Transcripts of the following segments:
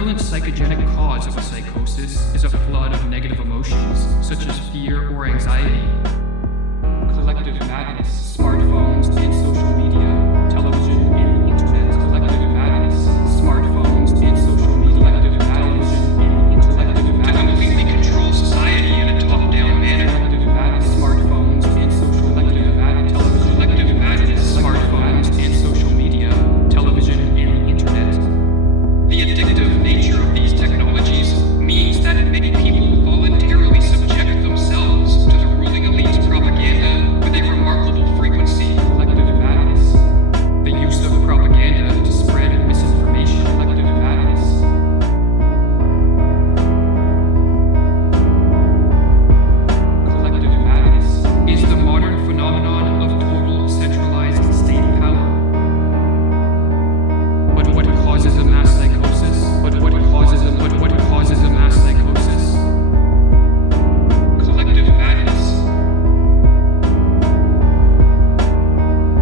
prevalent psychogenic cause of a psychosis is a flood of negative emotions, such as fear or anxiety. Collective madness, smartphones and social media, television and the internet. Collective madness, smartphones and social media. Collective madness and internet. To completely control society in a top-down manner. Collective madness, smartphones and social media. Television. Collective madness, smartphones and social media, television and the internet. The addictive nature of these technologies means that many people voluntarily subject themselves to the ruling elite's propaganda with a remarkable frequency. Collective madness. The use of propaganda to spread misinformation. Collective madness. Collective madness is the modern phenomenon of total centralized state power. But what causes a mass psychosis? What causes a mass psychosis? Collective madness.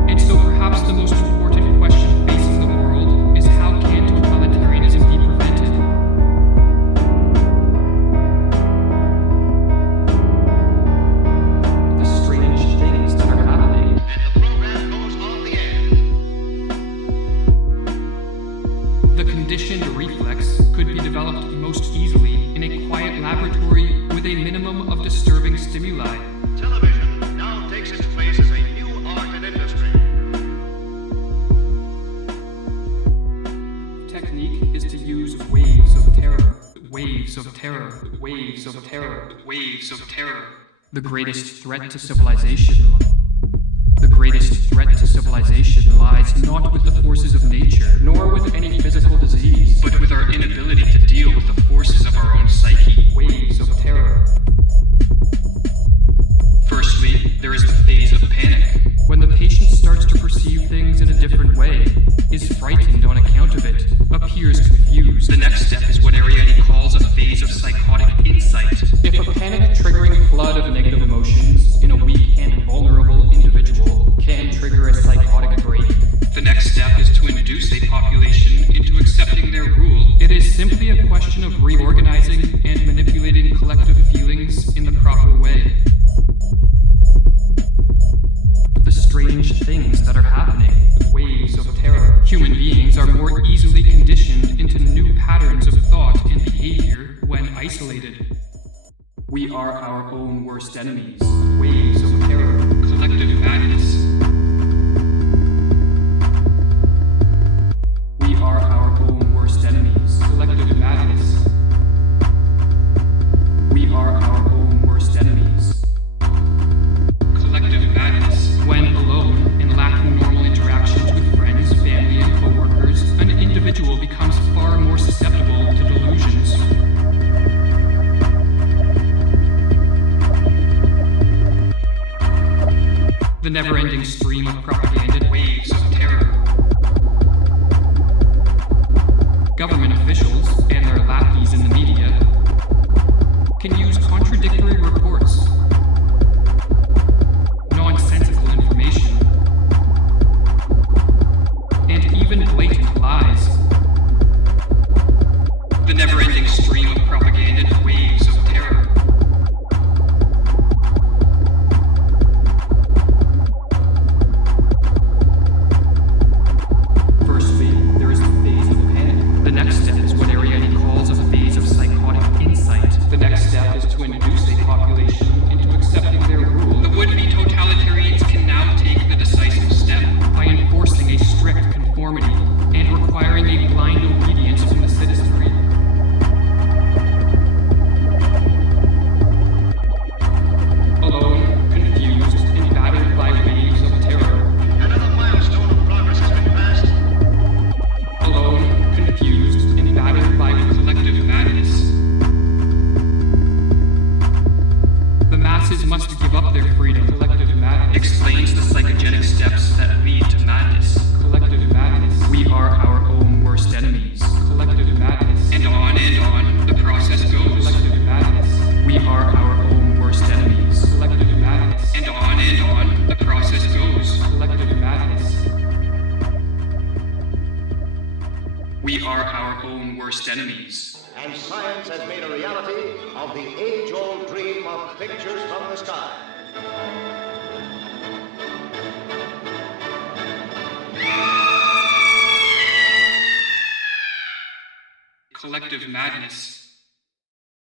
And so perhaps the most important question facing the world is, how can totalitarianism be prevented? The strange things that are happening. And the program goes on the air. The conditioned reflex could be developed most easily in a quiet laboratory with a minimum of disturbing stimuli. Television now takes its place as a new art and industry. Technique is to use waves of terror, waves of terror, waves of terror, waves of terror. The greatest threat to civilization. The greatest threat to civilization lies not with the forces of nature, nor with any physical disease, but with our inability to deal with the forces of our own psyche. Waves of terror. Firstly, there is the phase of panic, when the patient starts to perceive things in a different way, is frightened on account of it, appears confused. The next step is what Ariadne calls a phase of psychotic insight. If a panic-triggering flood of negative emotions in a weak and vulnerable individual can trigger a psychotic break, the next step is to induce a population into accepting their rule. It is simply a question of reorganizing and manipulating collective feelings in the proper way. The strange things that are happening, waves of terror. Human beings are more easily conditioned into new patterns of thought and behavior when isolated. We are our own worst enemies. Waves of terror. Collective madness. We are our own worst enemies. Collective madness. We are our own worst enemies. Collective madness. When alone and lacking normal interactions with friends, family, and co-workers, an individual becomes far more susceptible to delusions. The never-ending stream of propaganda, waves of terror. Government officials and their lackeys in the media can use contradictory reports, nonsensical information, and even blatant lies. The never-ending stream of propaganda, waves of terror. Firstly, there is the phase of panic. The next step is what Ariadne calls a phase of psychotic insight. The next step is to induce a population into accepting their rule. The would-be totalitarians can now take the decisive step by enforcing a strict conformity and requiring a blind obedience from the citizenry. worst enemies. And science has made a reality of the age-old dream of pictures from the sky. Collective madness